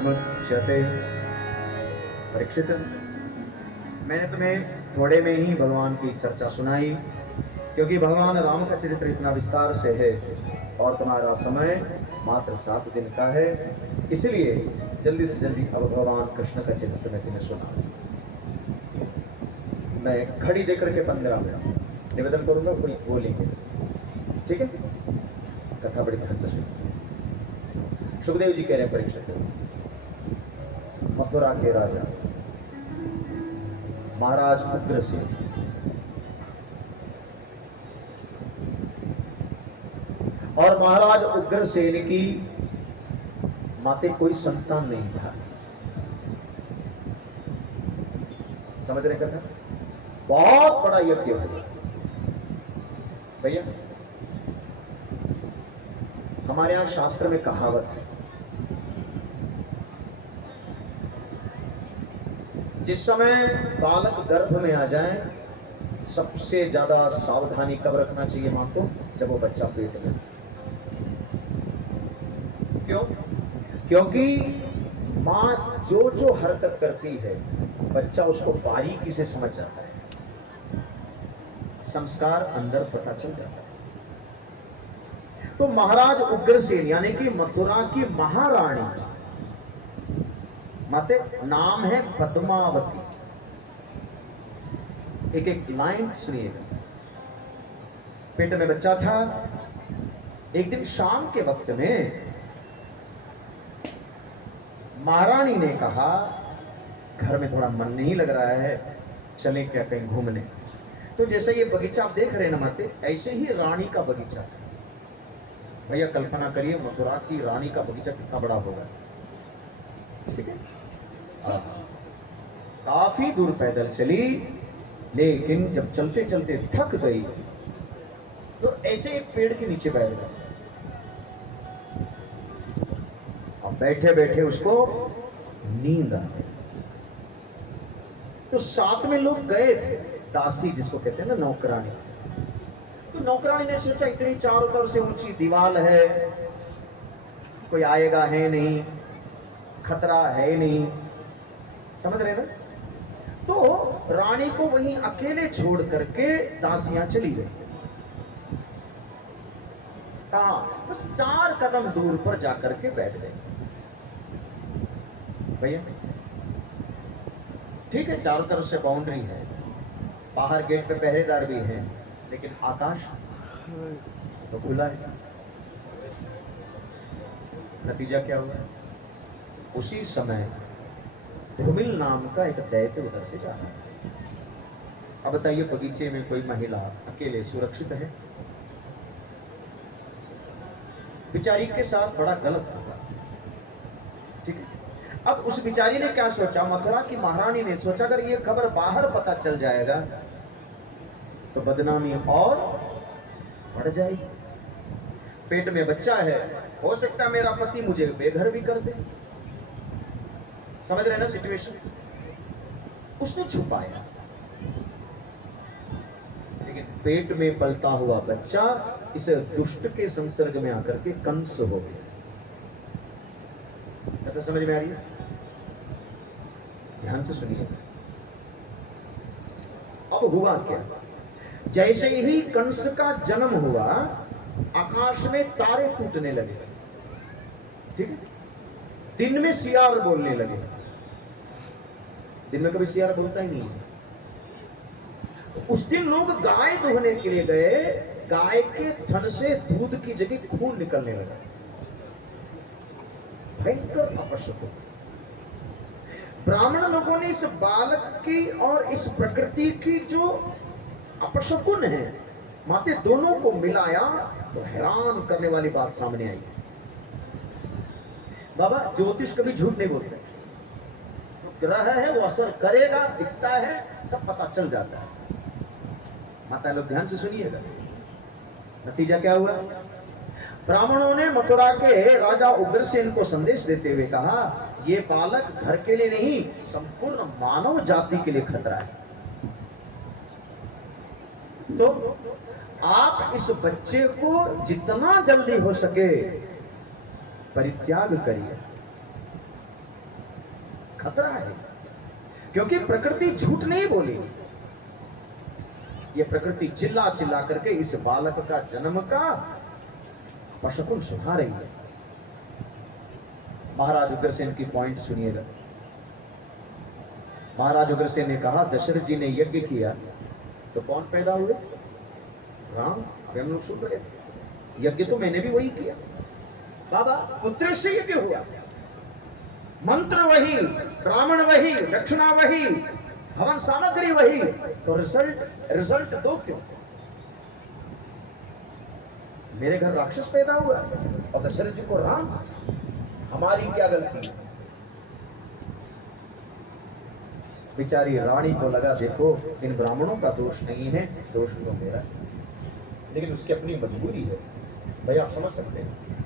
धर्मुच्यते। परीक्षित, मैंने तुम्हें थोड़े में ही भगवान की चर्चा सुनाई, क्योंकि भगवान राम का चरित्र इतना विस्तार से है और तुम्हारा समय मात्र 7 दिन का है, इसलिए जल्दी से जल्दी अब भगवान कृष्ण का चरित्र मैं तुम्हें सुना। मैं खड़ी देकर के 15 मिनट निवेदन करूंगा, कोई बोलेंगे, ठीक है? कथा बड़ी ध्यान से। सुखदेव जी कह रहे हैं परीक्षित, मथुरा के राजा महाराज उग्रसेन और महाराज उग्रसेन की माते कोई संतान नहीं था। समझ रहे कथा? बहुत बड़ा यज्ञ हुआ भैया। हमारे यहां शास्त्र में कहावत है, जिस समय बालक गर्भ में आ जाए सबसे ज्यादा सावधानी कब रखना चाहिए मां को? जब वो बच्चा पेट में। क्यों? क्योंकि मां जो जो हरकत करती है बच्चा उसको बारीकी से समझ जाता है, संस्कार अंदर पता चल जाता है। तो महाराज उग्रसेन यानी कि मथुरा की महारानी, माते नाम है पद्मावती। एक एक लाइन सुनिएगा। पेट में बच्चा था। एक दिन शाम के वक्त में महारानी ने कहा, घर में थोड़ा मन नहीं लग रहा है, चलें क्या कहीं घूमने। तो जैसे ये बगीचा आप देख रहे हैं ना माते, ऐसे ही रानी का बगीचा था। भैया कल्पना करिए मथुरा की रानी का बगीचा कितना बड़ा होगा, ठीक है? काफी दूर पैदल चली, लेकिन जब चलते चलते थक गई तो ऐसे एक पेड़ के नीचे बैठ गई। अब बैठे बैठे उसको नींद आ गई। तो साथ में लोग गए थे, दासी जिसको कहते हैं ना, नौकरानी। तो नौकरानी ने सोचा इतनी चारों तरफ से ऊंची दीवार है, कोई आएगा है नहीं, खतरा है नहीं, समझ रहे ना? तो रानी को वहीं अकेले छोड़ करके दासियां चली गई। बस 4 कदम दूर पर जाकर के बैठ गए। भैया ठीक है, चारों तरफ से बाउंड्री है, बाहर गेट पे पहरेदार भी हैं, लेकिन आकाश तो खुला है। नतीजा क्या हुआ? उसी समय धूमिल नाम का एक दैत्य उधर से जा रहा है। अब बताइए, बगीचे में कोई महिला अकेले सुरक्षित है? बिचारी के साथ बड़ा गलत हुआ, ठीक है? अब उस बिचारी ने क्या सोचा, मथुरा की महारानी ने सोचा अगर ये खबर बाहर पता चल जाएगा तो बदनामी और बढ़ जाएगी। पेट में बच्चा है, हो सकता है मेरा पति मुझे बेघर भी कर दे। समझ रहे ना सिचुएशन? उसने छुपाया, लेकिन पेट में पलता हुआ बच्चा इस दुष्ट के संसर्ग में आकर के कंस हो गया। तो समझ में आ रही है? ध्यान से सुनिए। अब हुआ क्या? जैसे ही कंस का जन्म हुआ, आकाश में तारे टूटने लगे, ठीक है? दिन में सियार बोलने लगे। दिन में कभी सियार बोलता ही नहीं है। तो उस दिन लोग गाय दुहने के लिए गए, गाय के थन से दूध की जगह खून निकलने लगा। भयंकर अपशकुन। ब्राह्मण लोगों ने इस बालक की और इस प्रकृति की जो अपशकुन है माते, दोनों को मिलाया तो हैरान करने वाली बात सामने आई। बाबा ज्योतिष कभी झूठ नहीं बोलते, ग्रह है वो असर करेगा, दिखता है, सब पता चल जाता है। माता लोग ध्यान से सुनिएगा। नतीजा क्या हुआ? ब्राह्मणों ने मथुरा के राजा उग्रसेन को संदेश देते हुए कहा, ये बालक घर के लिए नहीं, संपूर्ण मानव जाति के लिए खतरा है। तो आप इस बच्चे को जितना जल्दी हो सके परित्याग करिए। खतरा है, क्योंकि प्रकृति झूठ नहीं बोली। ये प्रकृति चिल्ला चिल्ला करके इस बालक का जन्म का पशकुन सुना रही है। महाराज उग्रसेन की पॉइंट सुनिएगा। महाराज उग्रसेन ने कहा, दशरथ जी ने यज्ञ किया तो कौन पैदा हुए? राम। अभी हम लोग सुन रहे थे, यज्ञ तो मैंने भी वही किया बाबा, पुत्र से यज्ञ हुआ, मंत्र वही, ब्राह्मण वही, दक्षिणा वही, हवन सामग्री वही, तो रिजल्ट दो क्यों? मेरे घर राक्षस पैदा हुआ और दशरथ जी को राम। हमारी क्या गलती? बेचारी रानी को लगा, देखो इन ब्राह्मणों का दोष नहीं है, दोष तो मेरा है, लेकिन उसकी अपनी मजबूरी है। भैया आप समझ सकते हैं।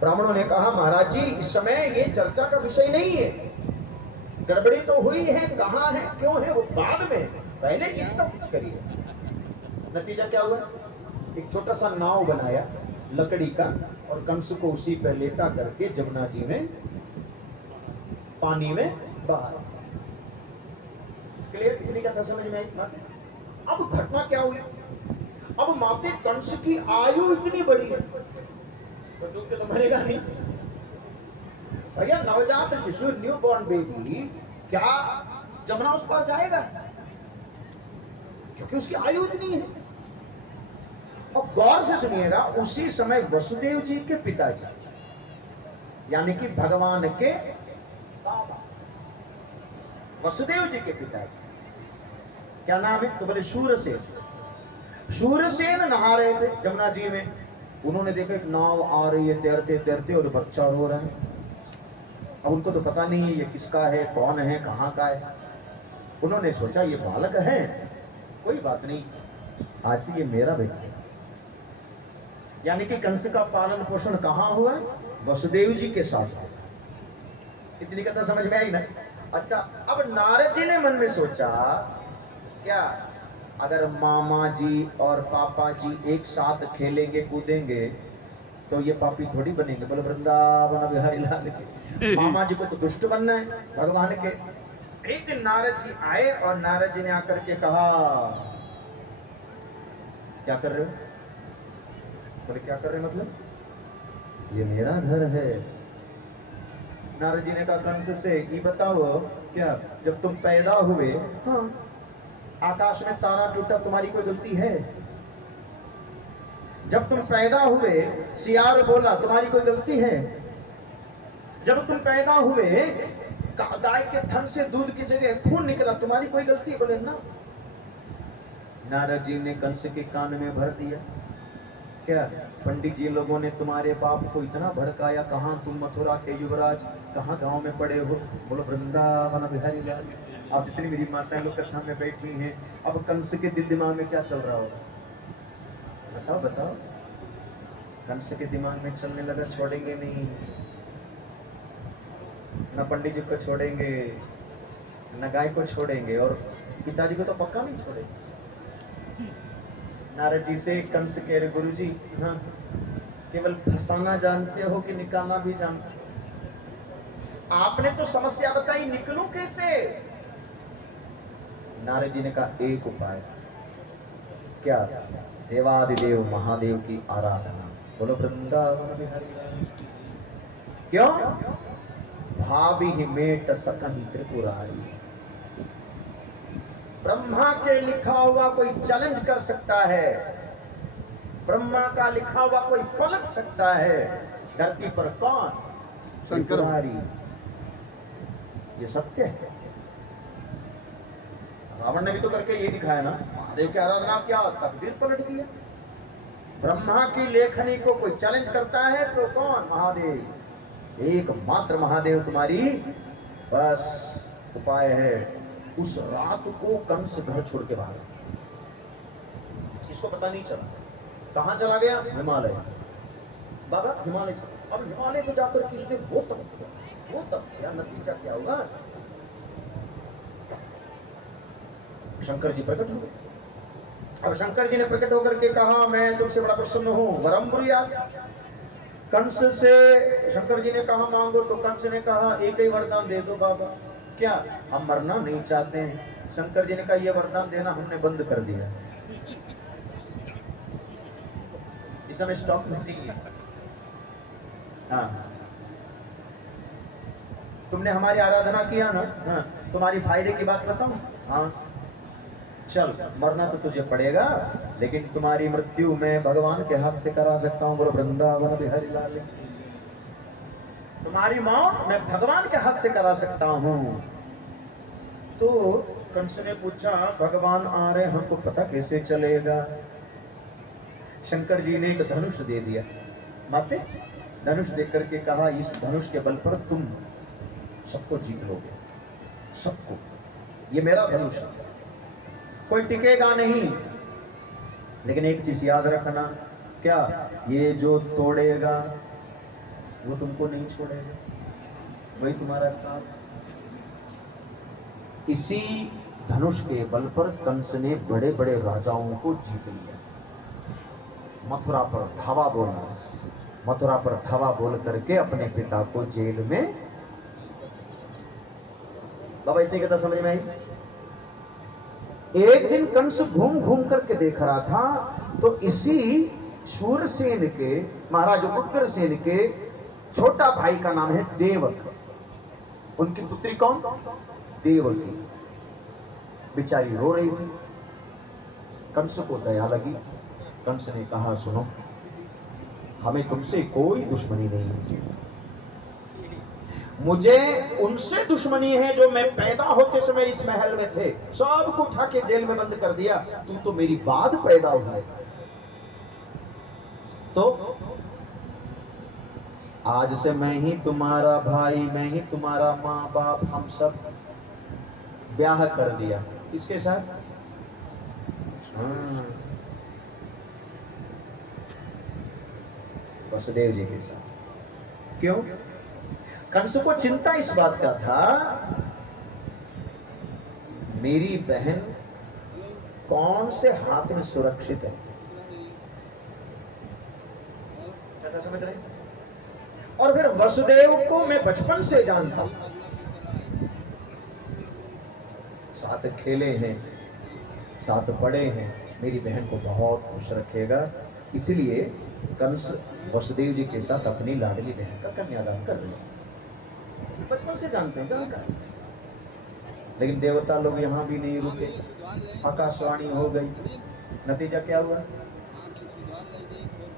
ब्राह्मणों ने कहा, महाराज जी इस समय ये चर्चा का विषय नहीं है, गड़बड़ी तो हुई है, कहां है, क्यों है, वो बाद में, पहले इसका कुछ करिए। नतीजा क्या हुआ? एक छोटा सा नाव बनाया लकड़ी का और कंस को उसी पर लेटा करके जमुना जी में पानी में बहा। क्लियर? इतनी क्या समझ में आई? अब घटना क्या हुई? अब माते कंस की आयु इतनी बड़ी है तो दुख तो मरेगा नहीं भैया। नवजात शिशु, न्यू बॉर्न बेबी, क्या जमुना उस पर जाएगा? क्योंकि उसकी आयु इतनी है। और गौर से सुनिएगा, उसी समय वसुदेव जी के पिताजी, यानी कि भगवान के बाबा, वसुदेव जी के पिताजी, क्या नाम है? तो बोले शूरसेन। शूरसेन नहा रहे थे जमुना जी में, उन्होंने देखा एक नाव आ रही है तैरते तैरते और बच्चा हो रहा है। अब उनको तो पता नहीं है ये किसका है, कौन है, कहां का है। उन्होंने सोचा ये बालक है, कोई बात नहीं, आज से ये मेरा बेटा है। यानी कि कंस का पालन पोषण कहां हुआ? वसुदेव जी के साथ। इतनी कथा समझ में आई ना? अच्छा, अब नारद जी ने मन में सोचा, क्या अगर मामा जी और पापा जी एक साथ खेलेंगे कूदेंगे तो ये पापी थोड़ी बनेंगे। बोलो वृंदावन बिहारी लाल के। मामा जी को तो दुष्ट बनना है भगवान के। एक दिन नारद जी आए और नारद जी ने आकर के कहा, क्या कर रहे हो? बोले क्या कर रहे हैं? मतलब ये मेरा घर है। नारद जी ने कहा कंस से, ये बताओ क्या जब तुम पैदा हुए, हाँ, आकाश में तारा टूटा, तुम्हारी कोई गलती है? जब तुम पैदा हुए सियार बोला, तुम्हारी कोई गलती है? जब तुम पैदा हुए गाय के थन से दूध की जगह खून निकला, तुम्हारी कोई गलती? बोले ना। नारद जी ने कंस के कान में भर दिया, क्या पंडित जी लोगों ने तुम्हारे बाप को इतना भड़काया, कहां तुम मथुरा के युवराज, कहां गांव में पड़े हो? बोलो वृंदावन बिहारी लाल। अब जितनी मेरी माताएं लोग कथा में बैठी हैं, अब कंस के दिल दिमाग में क्या चल रहा होगा? बताओ बताओ। कंस के दिमाग में चलने लगा, छोड़ेंगे नहीं, न पंडित जी को छोड़ेंगे, न गाय को छोड़ेंगे, और पिताजी को तो पक्का नहीं छोड़ेंगे। नारद जी से कंस कह रहे, गुरु जी, हाँ, केवल फंसाना जानते हो कि निकालना भी जानते हो? आपने तो समस्या बताई, निकलूं कैसे? नारद जी ने कहा एक उपाय, क्या? देवादिदेव महादेव की आराधना। बोलो वृंदावन बिहारी। क्यों? भाभी ही मेट सकहि त्रिपुरारी। ब्रह्मा के लिखा हुआ कोई चैलेंज कर सकता है, ब्रह्मा का लिखा हुआ कोई पलट सकता है, धरती पर कौन? शंकर। ये सत्य है। रावण ने भी तो करके ये दिखाया ना, महादेव की आराधना, क्या तकदीर पलट दिया। ब्रह्मा की लेखनी को कोई चैलेंज करता है तो कौन? महादेव। एकमात्र महादेव तुम्हारी बस उपाय है। उस रात को कंस घर छोड़ के भागा, इसको पता नहीं चला कहां चला गया। हिमालय। बाबा हिमालय। अब हिमालय को जाकर के उसने वो तप किया, नतीजा क्या हुआ? शंकर जी प्रकट हो गए। अब शंकर जी ने प्रकट होकर के कहा, मैं तुमसे बड़ा प्रसन्न हूं, वरम बुरिया। कंस से शंकर जी ने कहा मांगो, तो कंस ने कहा एक ही वरदान दे दो बाबा। क्या? हम मरना नहीं चाहते हैं। शंकर जी ने कहा ये वरदान देना हमने बंद कर दिया, इस समय स्टॉक में नहीं है। हाँ, तुमने हमारी आराधना किया ना, हाँ, तुम्हारी फायदे की बात बताऊं? हाँ, चल मरना तो तुझे पड़ेगा, लेकिन तुम्हारी मृत्यु मैं भगवान के हाथ से करा सकता हूँ। बोलो वृंदावन बिहारी लाल। तुम्हारी मौत मैं भगवान के हाथ से करा सकता हूँ। तो कंस ने पूछा भगवान आ रहे, हमको पता कैसे चलेगा? शंकर जी ने एक धनुष दे दिया। माते धनुष देख करके कहा इस धनुष के बल पर तुम सबको जीत लोगे, सबको। ये मेरा धनुष है, कोई टिकेगा नहीं। लेकिन एक चीज याद रखना, क्या? ये जो तोड़ेगा वो तुमको नहीं छोड़ेगा, वही तुम्हारा काम। इसी धनुष के बल पर कंस ने बड़े बड़े राजाओं को जीत लिया। मथुरा पर धावा बोला, मथुरा पर धावा बोल करके अपने पिता को जेल में। बाबा इतनी कथा समझ में आई? एक दिन कंस घूम घूम करके देख रहा था, तो इसी शूरसेन के, महाराज उग्रसेन के छोटा भाई का नाम है देवक। उनकी पुत्री कौन? देवकी। बेचारी रो रही थी। कंस को दया लगी। कंस ने कहा सुनो, हमें तुमसे कोई दुश्मनी नहीं है, मुझे उनसे दुश्मनी है जो मैं पैदा होते समय इस महल में थे, सबको उठा के जेल में बंद कर दिया। तुम तो मेरी बाद पैदा हुए, तो आज से मैं ही तुम्हारा भाई, मैं ही तुम्हारा माँ बाप, हम सब ब्याह कर दिया। किसके साथ? वसुदेव जी के साथ। क्यों? कंस को चिंता इस बात का था, मेरी बहन कौन से हाथ में सुरक्षित है। क्या समझ रहे? और फिर वसुदेव को मैं बचपन से जानता हूं, साथ खेले हैं, साथ पढ़े हैं, मेरी बहन को बहुत खुश रखेगा। इसलिए कंस वसुदेव जी के साथ अपनी लाडली बहन का कन्यादान कर रहे हैं, बचपन से जानते हैं, जानकार। लेकिन देवता लोग यहां भी नहीं रुके, आकाशवाणी हो गई। नतीजा क्या हुआ?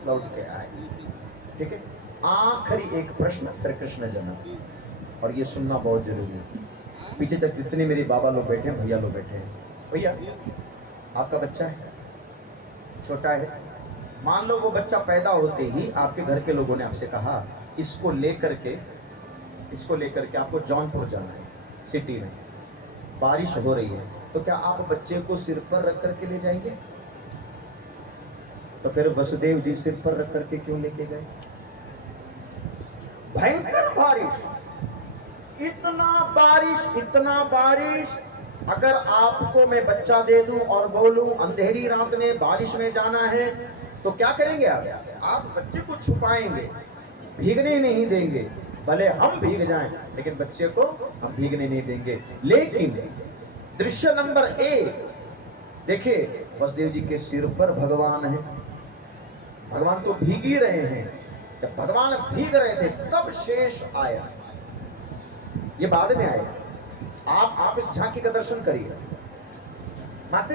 लौट के आए। ठीक है, आखिरी एक प्रश्न फिर कृष्ण जन्म, और ये सुनना बहुत जरूरी है। पीछे तक जितने मेरे बाबा लोग बैठे हैं, भैया लोग बैठे हैं, भैया आपका बच्चा है, छोटा है, मान लो वो बच्चा पैदा होते ही आपके घर के लोगों ने आपसे कहा इसको लेकर के आपको जौनपुर जाना है, सिटी में बारिश हो रही है, तो क्या आप बच्चे को सिर पर रख करके ले जाएंगे? तो फिर वसुदेव जी सिर पर रख करके क्यों लेके गए? भयंकर बारिश, इतना बारिश, अगर आपको मैं बच्चा दे दूं और बोलूं अंधेरी रात में बारिश में जाना है, तो क्या करेंगे आप बच्चे को छुपाएंगे, भीगने नहीं देंगे। भले हम भीग जाएं, लेकिन बच्चे को हम भीगने नहीं देंगे। लेकिन दृश्य नंबर 1 देखिए, वसुदेव जी के सिर पर भगवान है, भगवान तो भीग ही रहे हैं। जब भगवान भीग रहे थे तब शेष आया, ये बाद में आएगा। आप इस झांकी का दर्शन करिए माते।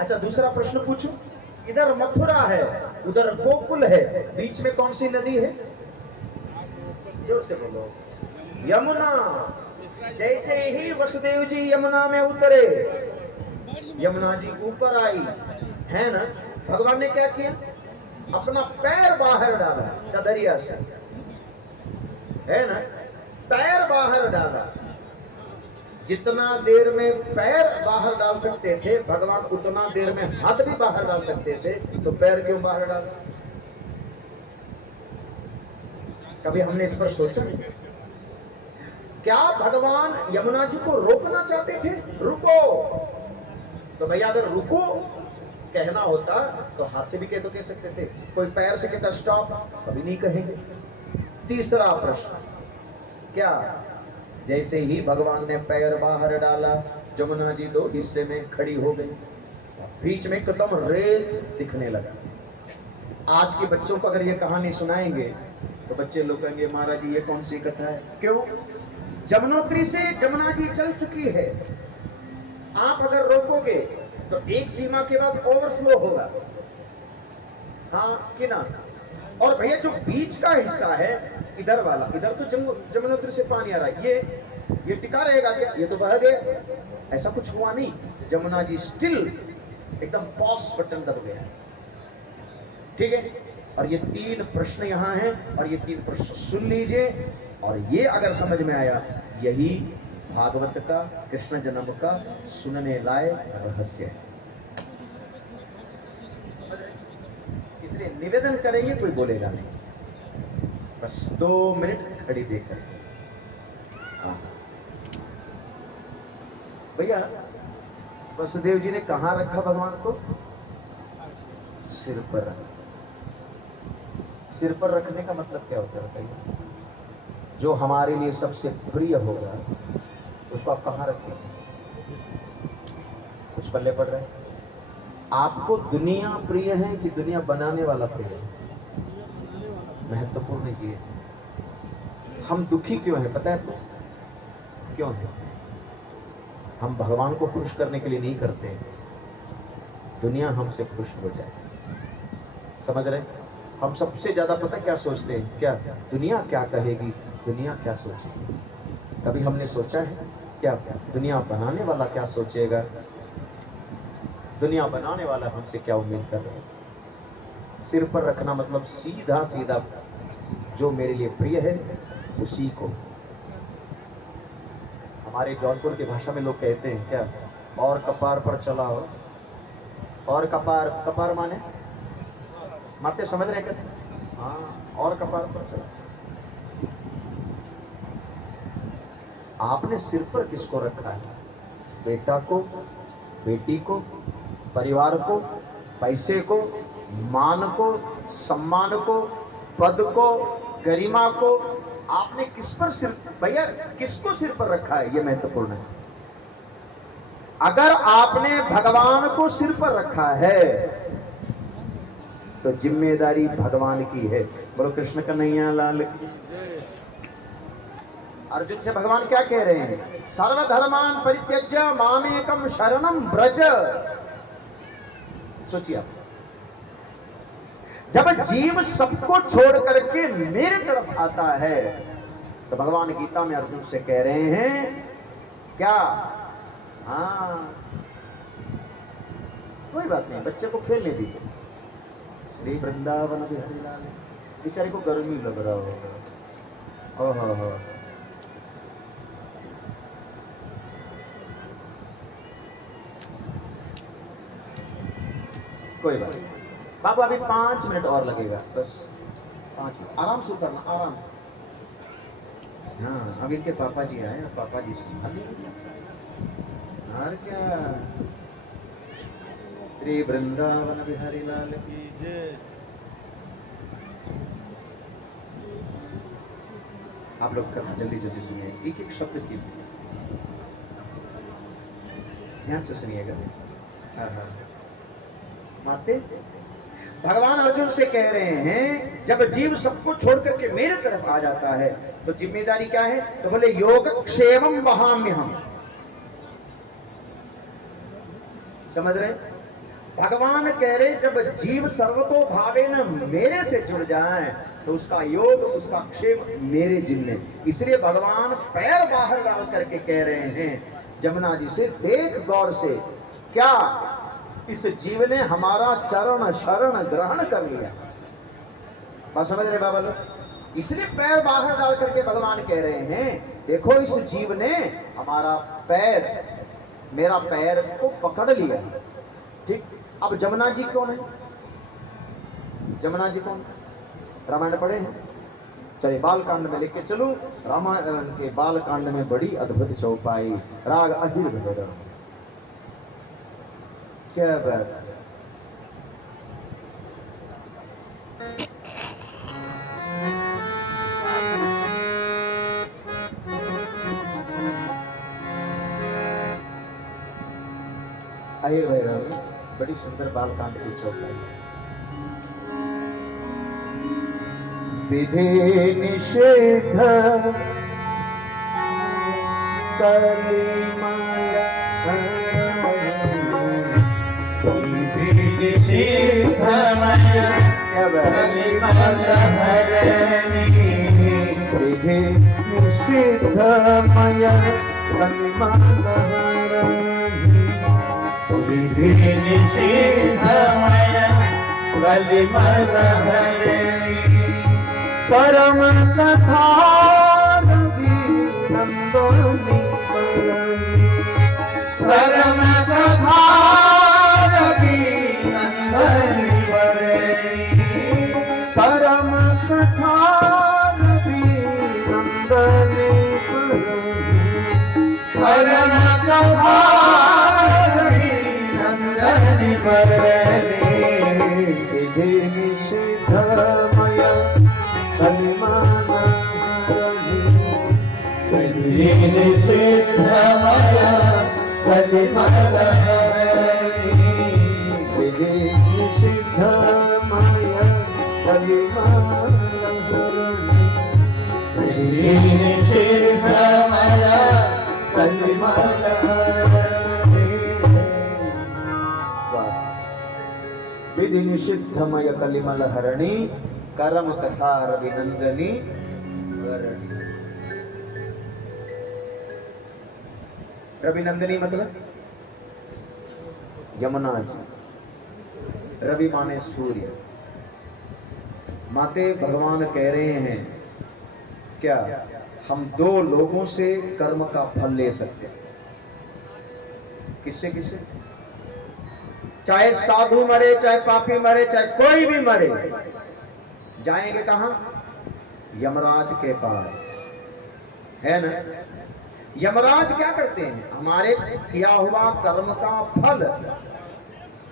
अच्छा, दूसरा प्रश्न पूछूं? इधर मथुरा है, उधर गोकुल है, बीच में कौन सी नदी है? जोर से बोलो। यमुना। जैसे ही वसुदेव जी यमुना में उतरे, यमुना जी ऊपर आई है ना, भगवान ने क्या किया? अपना पैर बाहर डाला चदरिया से, है ना, पैर बाहर डाला। जितना देर में पैर बाहर डाल सकते थे भगवान, उतना देर में हाथ भी बाहर डाल सकते थे, तो पैर क्यों बाहर डाला? कभी हमने इस पर सोचा? क्या भगवान यमुना जी को रोकना चाहते थे? रुको। तो भैया अगर रुको कहना होता तो हाथ से भी कह सकते थे, कोई पैर से कहता स्टॉप, कभी नहीं कहेंगे। तीसरा प्रश्न, क्या? जैसे ही भगवान ने पैर बाहर डाला, जमुना जी दो हिस्से में खड़ी हो गई, बीच में एकदम रेत दिखने लगा। आज के बच्चों को अगर ये कहानी सुनाएंगे तो बच्चे लोग कहेंगे महाराज जी ये कौन सी कथा है? क्यों? जमुनोत्री से जमुना जी चल चुकी है, आप अगर रोकोगे तो एक सीमा के बाद ओवरफ्लो होगा, हाँ कि ना? और भैया जो बीच का हिस्सा है इधर वाला, इधर तो जमुनोत्री से पानी आ रहा है, ये टिका रहेगा क्या? ये तो बह गया। ऐसा कुछ हुआ नहीं, जमुना जी स्टिल एकदम पॉज बटन दब गया। ठीक है, और ये 3 प्रश्न यहां हैं, और ये 3 प्रश्न सुन लीजिए, और ये अगर समझ में आया, यही भागवत का कृष्ण जन्म का सुनने लायक रहस्य है। इसलिए निवेदन करेंगे, कोई बोलेगा नहीं, बस 2 मिनट खड़ी देकर। भैया वसुदेव जी ने कहां रखा भगवान को? सिर पर रखा। सिर पर रखने का मतलब क्या होता है बताइए? जो हमारे लिए सबसे प्रिय होगा उसको आप कहां रखेंगे? कुछ पल्ले पड़ रहे हैं? आपको दुनिया प्रिय है कि दुनिया बनाने वाला प्रिय है? महत्वपूर्ण ये, हम दुखी क्यों हैं पता है आपको? क्यों है? हम भगवान को खुश करने के लिए नहीं करते, दुनिया हमसे खुश हो जाए। समझ रहे? हम सबसे ज्यादा पता क्या सोचते हैं? क्या दुनिया क्या कहेगी, दुनिया क्या सोचेगी? कभी हमने सोचा है क्या दुनिया बनाने वाला क्या सोचेगा? दुनिया बनाने वाला हमसे क्या उम्मीद कर रहा है? सिर पर रखना मतलब सीधा सीधा जो मेरे लिए प्रिय है उसी को। हमारे जौनपुर की भाषा में लोग कहते हैं क्या, और कपार पर चला हो। और कपार, कपार माने माते समझ रहे क्या? हाँ, और कपार पर चला। आपने सिर पर किसको रखा है? बेटा को, बेटी को, परिवार को, पैसे को, मान को, सम्मान को, पद को, गरिमा को, आपने किस पर सिर, भैया किसको सिर पर रखा है? यह महत्वपूर्ण है। अगर आपने भगवान को सिर पर रखा है तो जिम्मेदारी भगवान की है। बोलो कृष्ण कन्हैया लाल की। अर्जुन से भगवान क्या कह रहे हैं? सर्वधर्मान परित्यज्य मामेकम शरणम व्रज। सोचिए आप, जब जीव सबको छोड़ करके मेरे तरफ आता है तो भगवान गीता में अर्जुन से कह रहे हैं क्या? हाँ, कोई बात नहीं, बच्चे को खेलने दीजिए। श्री वृंदावन बिहारी लाल, बेचारे को गर्मी लग रहा होगा। ओहो, कोई बात नहीं बाबू, अभी 5 मिनट और लगेगा, बस 5 मिनट आराम से करना, आराम से। हाँ, अब इनके पापा जी आए, पापा जी संभाल और क्या। श्री वृंदावन बिहारी लाल की जय। आप लोग करना, जल्दी जल्दी सुनिए, एक एक शब्द की ध्यान से सुनिएगा। हाँ हाँ, माते भगवान अर्जुन से कह रहे हैं जब जीव सबको छोड़ करके मेरे तरफ आ जाता है तो जिम्मेदारी क्या है? तो बोले योगक्षेमम वहाम्य हम। समझ रहे? भगवान कह रहे जब जीव सर्वतो भावेन मेरे से जुड़ जाए तो उसका योग, उसका क्षेम मेरे जिम्मे। इसलिए भगवान पैर बाहर डाल करके कह रहे हैं जमुना जी से, देख गौर से, क्या इस जीव ने हमारा चरण शरण ग्रहण कर लिया? बात समझ रहे बाबा लोग? इसलिए पैर बाहर डाल करके भगवान कह रहे हैं देखो इस जीव ने हमारा पैर, मेरा पैर को पकड़ लिया। ठीक, अब जमुना जी कौन है? जमुना जी कौन? रामायण पढ़े हैं? चलिए बाल कांड में लेके चलो। रामायण के बाल कांड में बड़ी अद्भुत चौपाई, राग अहिर भैरव। क्या बात। आए भैरव बड़ी सुंदर बालकांड की चौपाई। विधि निषेध कलिमल विधि निषेधमय कलिमल हरणी विधि निषेधमय कलिमल हरणी विधि निषेधमय कलिमल हरणी परम कथा नंदनी परम कथा नंदनी परम कथा नंदनी परम कथा नंदनी विधि निषेधमय कलिमल विधि निषेधमय कलिमल विधि निषेधमय कलिमल विधि निषेधमय कलिमल विधि निषिद्धमय कलिमल हरणी करम कथा रविनंदनी वरणी। रविनंदनी मतलब यमुना जी, रवि माने सूर्य। माते भगवान कह रहे हैं क्या हम दो लोगों से कर्म का फल ले सकते हैं। किससे किससे? चाहे साधु मरे, चाहे पापी मरे, चाहे कोई भी मरे, जाएंगे कहां? यमराज के पास, है ना। यमराज क्या करते हैं? हमारे किया हुआ कर्म का फल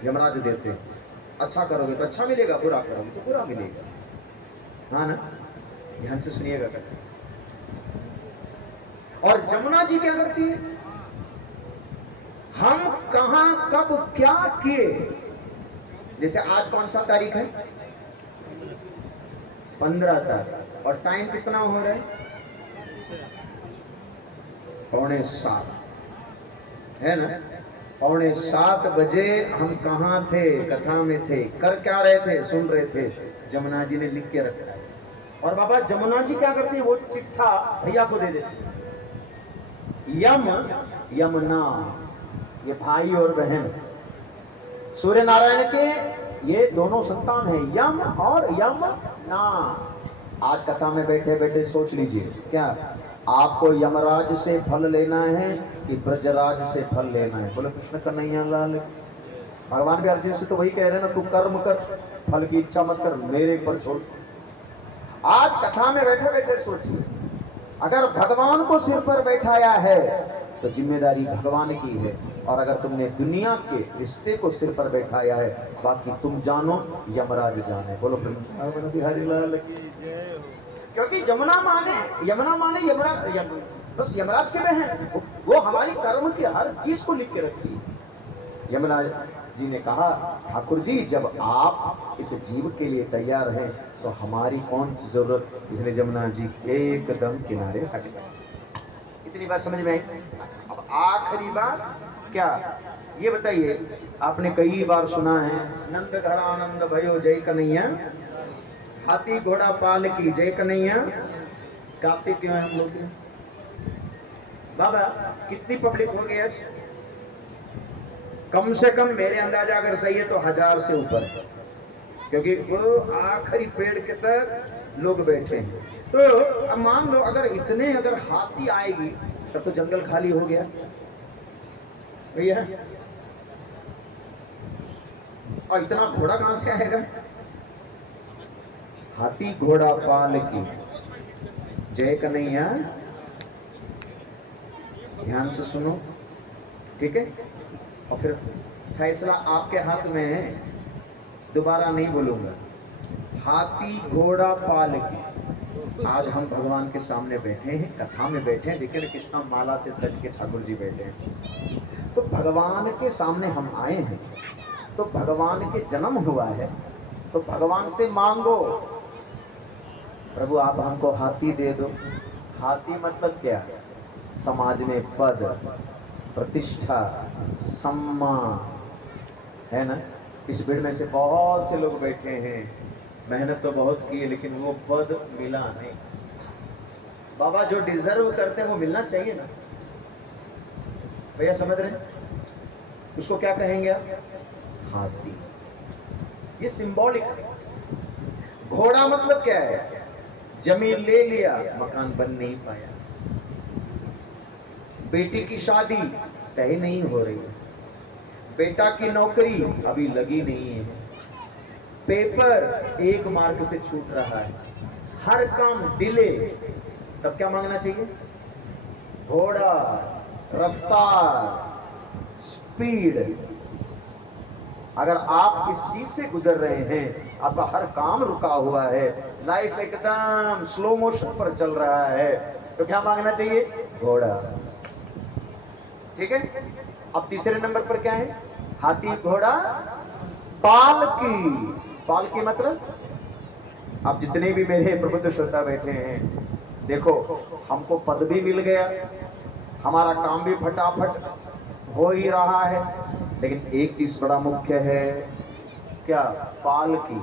यमराज देते हैं। अच्छा करोगे तो अच्छा मिलेगा, बुरा करोगे तो बुरा मिलेगा, हाँ ना। ध्यान से सुनिएगा। और यमुना जी क्या करती है? हम कहां कब क्या किए, जैसे आज कौन सा तारीख है? 15 तारीख, और टाइम कितना हो रहा है? 6:45, है ना। 6:45 बजे हम कहाँ थे? कथा में थे। कर क्या रहे थे? सुन रहे थे। जमुना जी ने लिख के रखा है। और बाबा जमुना जी क्या करती है? वो चिट्ठा भैया को दे देते। यम यमुना, ये भाई और बहन सूर्य नारायण के ये दोनों संतान हैं, यम और यमुना। आज कथा में बैठे बैठे सोच लीजिए, क्या आपको यमराज से फल लेना है कि ब्रजराज से फल लेना है? बोले कृष्ण कन्हैया लाल। भगवान भी अर्जुन से तो वही कह रहे हैं ना, तू कर्म कर, फल की इच्छा मत कर, मेरे पर छोड़। आज कथा में बैठे बैठे सोचिए, अगर भगवान को सिर पर बैठाया है तो जिम्मेदारी भगवान की है, और अगर तुमने दुनिया के रिश्ते को सिर पर बैठाया है, बाकी तुम जानो, यमराज जाने। बोलो बिहारी लाल की जय। क्योंकि यमुना माने यमराज, बस यमराज के बहन, वो हमारी कर्म की हर चीज को लिख के रखती है। यमराज जी ने कहा, ठाकुर जी जब आप इस जीव के लिए तैयार हैं तो हमारी कौन सी जरूरत। इसलिए यमुना जी एकदम किनारे हट गए। इतनी बात समझ में आई। अब आखिरी बात क्या, ये बताइए, आपने कई बार सुना है, नंद घर आनंद भयो जय कन्हैया, हाथी घोड़ा पाल की जय कन्हैया। गाते क्यों हैं हम लोग? बाबा कितनी पब्लिक हो गई है? कम से कम मेरे अंदाजा अगर सही है तो 1000 से ऊपर है, क्योंकि वो आखिरी पेड़ के तक लोग बैठे हैं। तो अब मान लो अगर हाथी आएगी तब तो जंगल खाली हो गया भैया, और इतना घोड़ा कहां से आएगा? हाथी घोड़ा पाल की जय कन्हैया। ध्यान से सुनो, ठीक है। और फिर फैसला आपके हाथ में है, दोबारा नहीं बोलूंगा। हाथी घोड़ा पाल की। आज हम भगवान के सामने बैठे हैं, कथा में बैठे हैं, देखिए कितना माला से सज के ठाकुर जी बैठे हैं। तो भगवान के सामने हम आए हैं, तो भगवान के जन्म हुआ है, तो भगवान से मांगो, प्रभु आप हमको हाथी दे दो। हाथी मतलब क्या? समाज में पद, प्रतिष्ठा, सम्मान, है ना। इस भीड़ में से बहुत से लोग बैठे हैं, मेहनत तो बहुत की है, लेकिन वो पद मिला नहीं। बाबा जो डिजर्व करते हैं वो मिलना चाहिए ना भैया, समझ रहे हैं? उसको क्या कहेंगे आप? हाथी। ये सिंबॉलिक है। घोड़ा मतलब क्या है? जमीन ले लिया, मकान बन नहीं पाया। बेटी की शादी तय नहीं हो रही है, बेटा की नौकरी अभी लगी नहीं है, पेपर 1 मार्क से छूट रहा है, हर काम डिले। तब क्या मांगना चाहिए? घोड़ा, रफ्तार, स्पीड। अगर आप इस चीज से गुजर रहे हैं, आपका हर काम रुका हुआ है, लाइफ एकदम स्लो मोशन पर चल रहा है, तो क्या मांगना चाहिए? घोड़ा। ठीक है। अब तीसरे नंबर पर क्या है? हाथी, घोड़ा, पालकी। पालकी मतलब, आप जितने भी मेरे प्रबुद्ध श्रोता बैठे हैं, देखो हमको पद भी मिल गया, हमारा काम भी फटाफट हो ही रहा है, लेकिन एक चीज बड़ा मुख्य है। क्या? पालकी।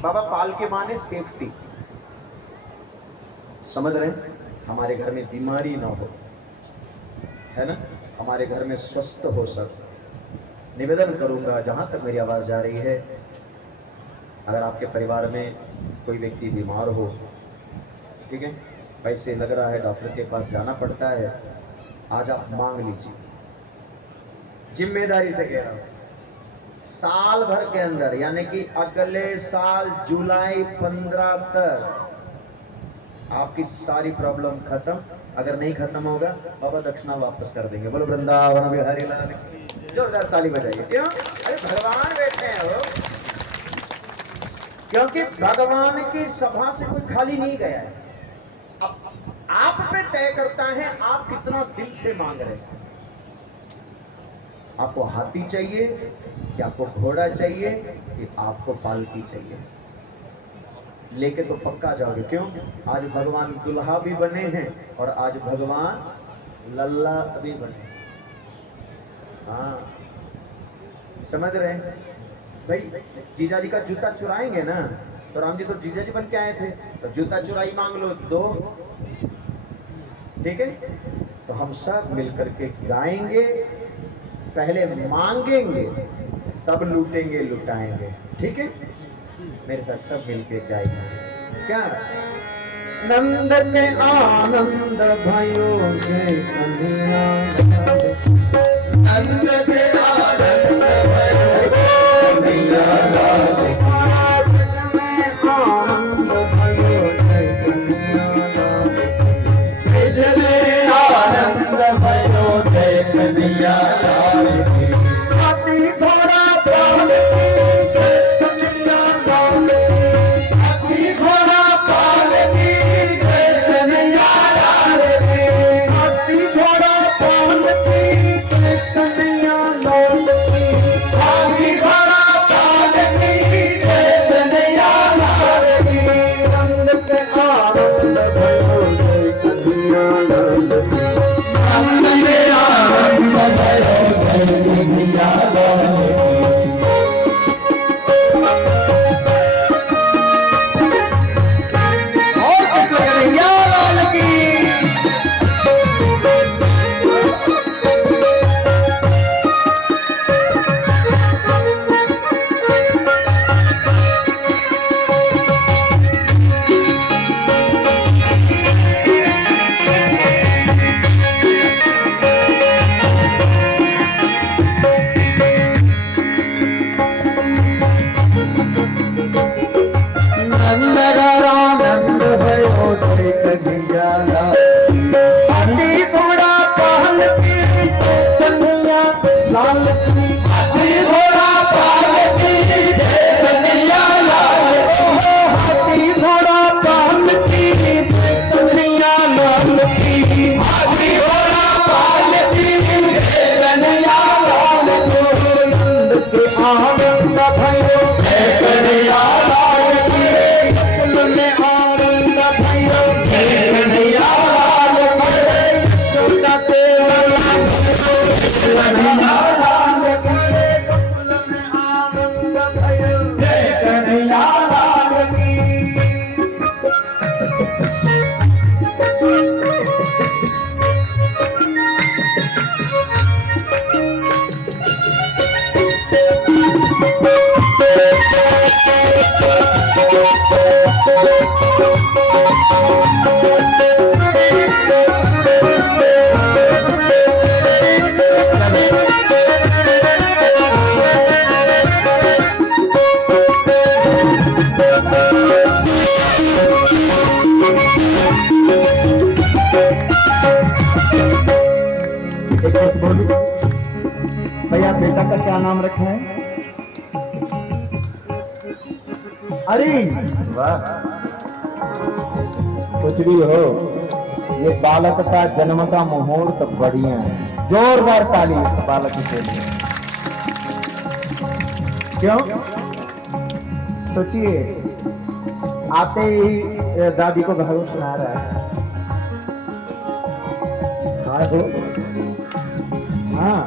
बाबा पालकी माने सेफ्टी। समझ रहे हैं? हमारे घर में बीमारी ना हो, है ना, हमारे घर में स्वस्थ हो सब। निवेदन करूंगा, जहां तक मेरी आवाज जा रही है, अगर आपके परिवार में कोई व्यक्ति बीमार हो, ठीक है, पैसे लग रहा है, डॉक्टर के पास जाना पड़ता है, आज आप मांग लीजिए, जिम्मेदारी से कह रहा हूं। साल भर के अंदर, यानी कि अगले साल जुलाई 15 तक आपकी सारी प्रॉब्लम खत्म। अगर नहीं खत्म होगा, बाबा दक्षिणा वापस कर देंगे। बोलो वृंदावन बिहारी लाल। जोरदार ताली बजाइए। क्यों? अरे भगवान बैठे हैं वो, क्योंकि भगवान की सभा से कोई खाली नहीं गया है। आप पे तय करता है आप कितना दिल से मांग रहे हैं। आपको हाथी चाहिए कि आपको घोड़ा चाहिए कि आपको पालकी चाहिए? लेके तो पक्का जाओगे। क्यों? आज भगवान दुल्हा भी बने हैं और आज भगवान लल्ला भी बने। हाँ, समझ रहे हैं भाई? जीजा जी का जूता चुराएंगे ना, तो राम जी तो जीजा जी बन के आए थे, तो जूता चुराई मांग लो दो। ठीक है, तो हम सब मिलकर के गाएंगे, पहले मांगेंगे, तब लूटेंगे लुटाएंगे। ठीक है, मेरे साथ सब मिलके गाएंगे। क्या? नंद के आनंद भयो जय कन्हैया, नंद के आनंद भयो कन्हैया लाल की, आनंद भयो जय कन्हैया लाल की, आनंद भयो जय कन्हैया लाल की। हाथी घोड़ा पालकी कन्हैया लाल कुछ बोली भैया, बेटा का क्या नाम रखा है? अरे वाह, कुछ भी हो, ये बालक का जन्म का मुहूर्त बढ़िया है। जोरदार ताली इस बालक के लिए। क्यों? सोचिए, आते ही दादी को भागवत सुना रहा है। हाँ तो हाँ,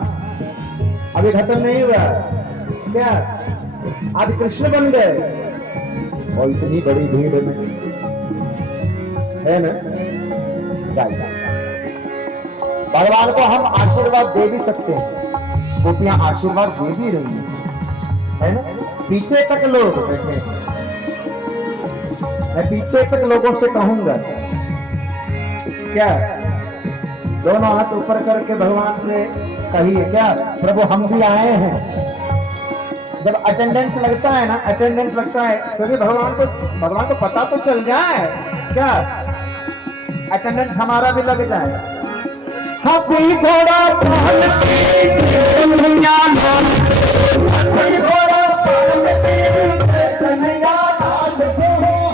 अभी खत्म नहीं हुआ क्या? आज कृष्ण बन गए और इतनी बड़ी भीड़ में, है ना? भगवान को हम आशीर्वाद दे भी सकते हैं, गोपियां आशीर्वाद दे भी रही है ना? पीछे तक लोग बैठे हैं। मैं पीछे तक लोगों से कहूंगा, क्या दोनों हाथ ऊपर करके भगवान से कहिए, क्या प्रभु हम भी आए हैं। जब अटेंडेंस लगता है ना, अटेंडेंस लगता है, क्योंकि भगवान को पता तो चल जाए, क्या अटेंडेंस हमारा भी लग जाए। हाथी घोड़ा पाल की कन्हैया लाल, हाथी घोड़ा पाल की कन्हैया लाल को,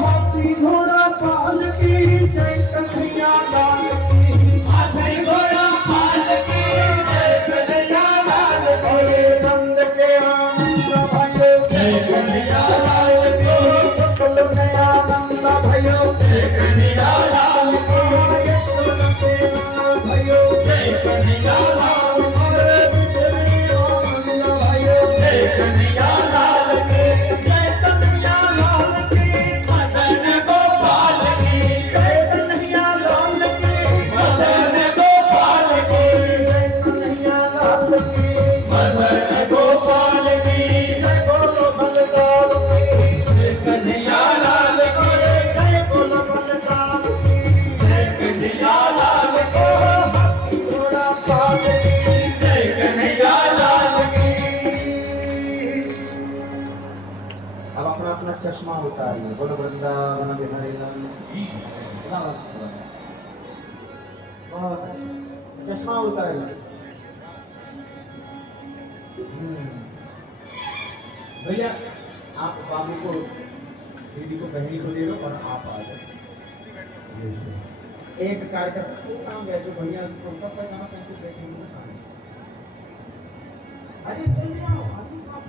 हाथी घोड़ा पाल की जय कन्हैया लाल की, हाथी घोड़ा पाल की जय कन्हैया लाल को, नंद के आनंद भयो जय कन्हैया लाल को, कुल नया नंद भयो जय कन्हैया लाल को, यशोदा के नंद भयो जय कन्हैया लाल को, आनंद भयो जय कन्हैया लाल के, जय कन्हैया लाल की, मदन गोपाल की, जय कन्हैया लाल की, मदन गोपाल की, जय कन्हैया लाल की, मदन गोपाल की, जय बोलो बलदार की, जय कन्हैया लाल की, जय बोलो बलदार की, जय कन्हैया लाल को, हाथी घोड़ा पाल की, जय कन्हैया लाल की। अब अपना अपना चश्मा उतारिए, बोलो वृंदावन बिहारी लाल की। बहुत अच्छा। चश्मा उतारिए। भैया आप बाबू को, दीदी को, बहनी को दे दो और आप आ जाओ। एक कार्यक्रम को काम है जो भैया उनका पैजामा पहन के बैठेंगे ना। अरे चल जाओ, अभी आप